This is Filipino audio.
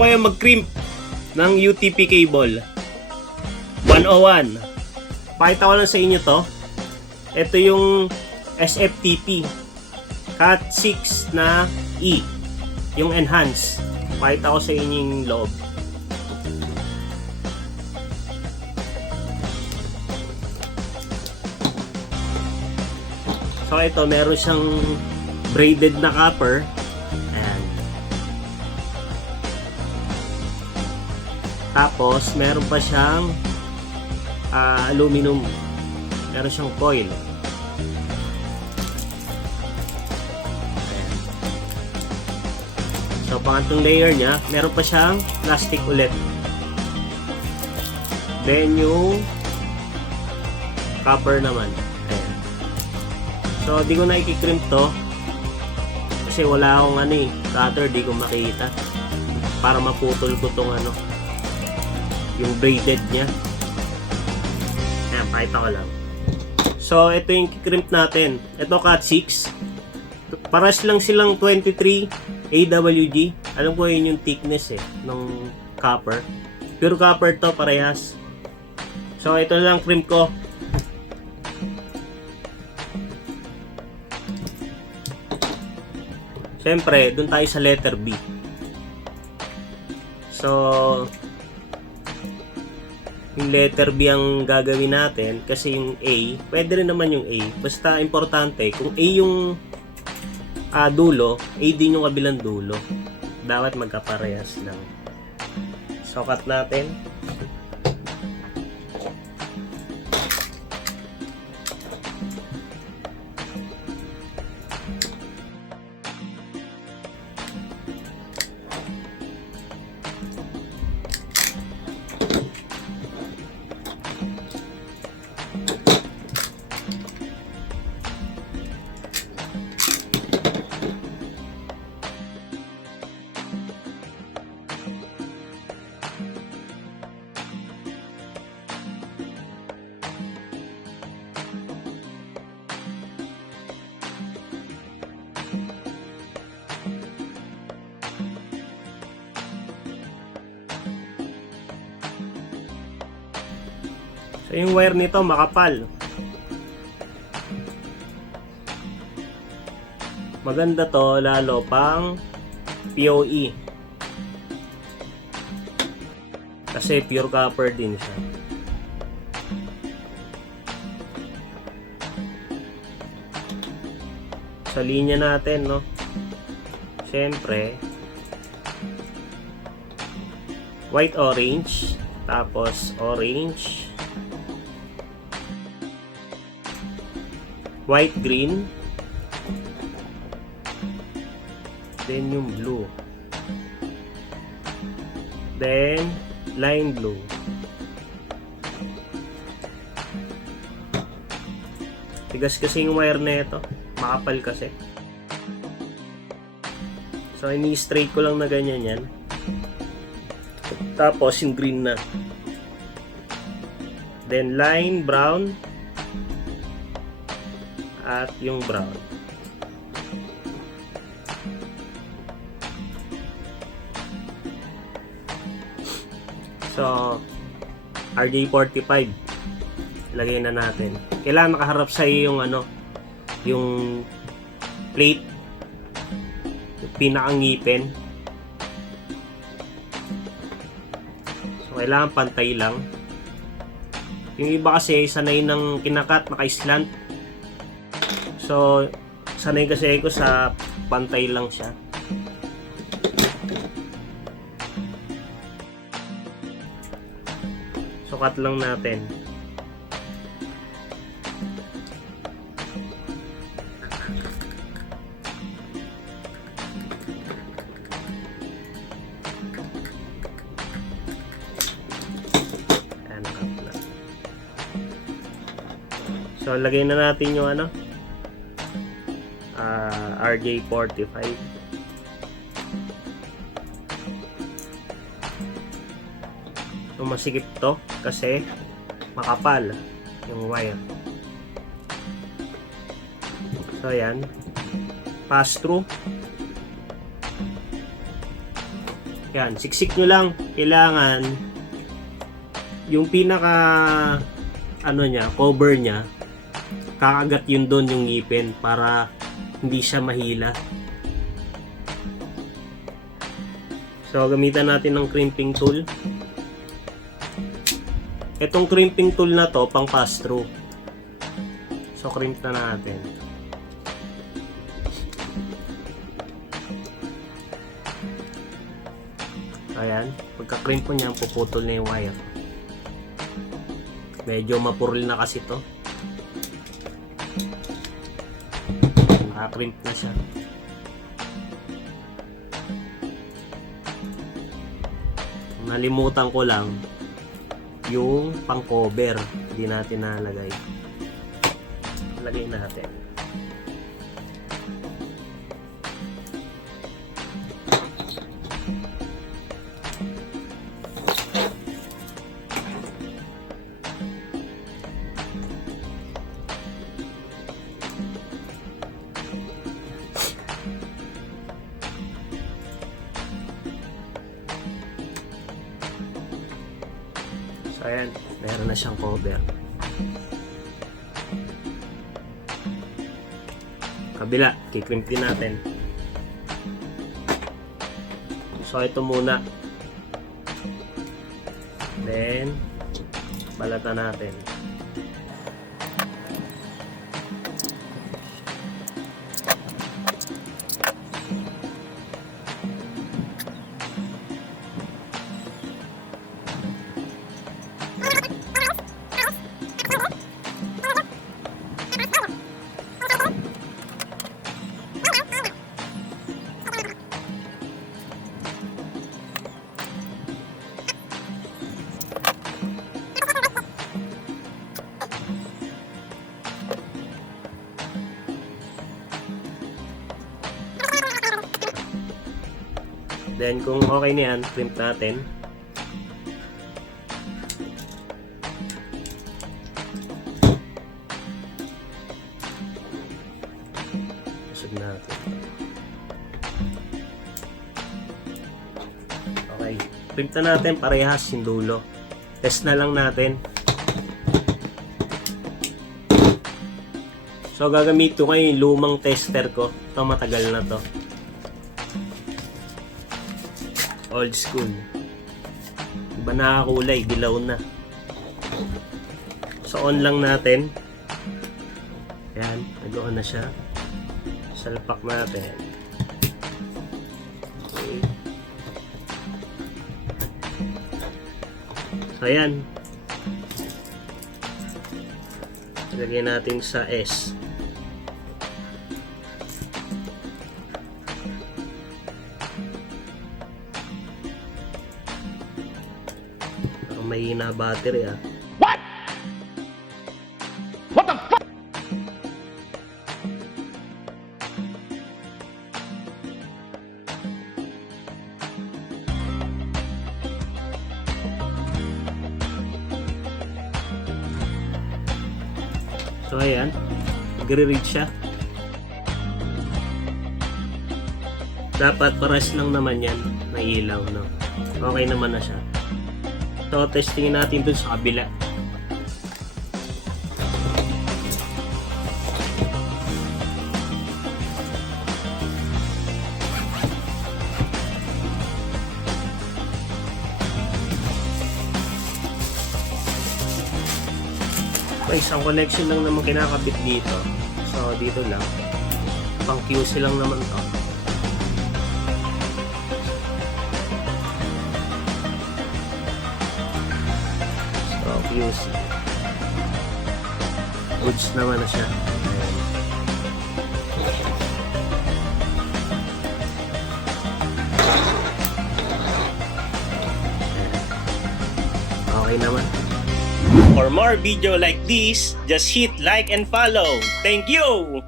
kaya mag-crimp ng UTP cable? 101. Pakita ko lang sa inyo to. Ito yung SFTP Cat 6 na E. Yung enhance. Pakita ko sa inyo yung loob. So ito, meron siyang braided na copper. Tapos, meron pa siyang ah, aluminum. Meron siyang coil. So, pangatlong layer niya, meron pa siyang plastic ulit. Then, yung copper naman. Ayan. So, di ko na ikikrimp to. Kasi wala akong ano eh, cutter, di ko makita. Para maputol ko tong ano, yung braided niya. Ayan, pakita ko lang. So, ito yung kikrimp natin. Ito cut 6. Paras lang silang 23 AWG. Alam ko yun yung thickness eh, ng copper. Pure copper to, parehas. So, ito lang crimp ko. Siyempre, dun tayo sa letter B. So, yung letter B ang gagawin natin kasi yung A, pwede rin naman yung A. Basta importante, kung A yung ah, dulo, A din yung kabilang dulo. Dapat magkaparehas lang. Sokat natin. So yung wire nito makapal. Maganda to lalo pang POE. Kasi pure copper din siya. Sa linya natin, no? Siyempre, white orange, tapos orange, white green. Then yung blue. Then lime blue. Tigas kasi yung wire na ito. Makapal kasi. So ini-straight ko lang na ganyan yan. Tapos yung green na. Then line brown at yung brown. So, RJ45 lagay na natin. Kailangan nakaharap sa iyo yung ano, yung plate yung pinakang ngipin. So, kailangan pantay lang. Yung iba kasi sanay ng kinakat, naka-slant. So, sanay kasi ako sa pantay lang siya. Sukat lang natin. So, lagay na natin yung ano, RJ45 so masikip to kasi makapal yung wire. So ayan. Pass through Yan, siksik nyo lang. Kailangan yung pinaka ano niya, cover niya, kakagat yun doon yung ngipin para hindi siya mahila. So, gamitan natin ng crimping tool. Itong crimping tool na to, pang pass-through. So, crimp na natin. Ayan. Pagka-crimp mo niyan, puputol na yung wire. Medyo mapuril na kasi to. Naka-crimp na siya. Nalimutan ko lang yung pang-cover. Hindi natin nalagay. Lagay natin. Meron na siyang cover. Kabila, kikrimp din natin. So ito muna. Then, balatan natin. Then kung okay na yan, crimp natin. Usog natin. Okay. Crimp na natin parehas yung dulo. Test na lang natin. So gagamit ko ngayon yung lumang tester ko. Ito matagal na to. Old school. Iba nakakulay, dilaw na. So on lang natin. Ayan, nag-on na siya. Salpak natin. Okay. So ayan. Lagyan natin sa S. mahina battery ah. So ayan, nagre-read siya. Dapat pares lang naman yan na ilaw, no? Okay naman na siya. So, testingin natin dun sa kabila. So, isang connection lang naman kinakabit dito. So, dito lang. Pang QC lang naman to. QC. Goods naman na siya. Okay naman. For more video like this, just hit like and follow. Thank you!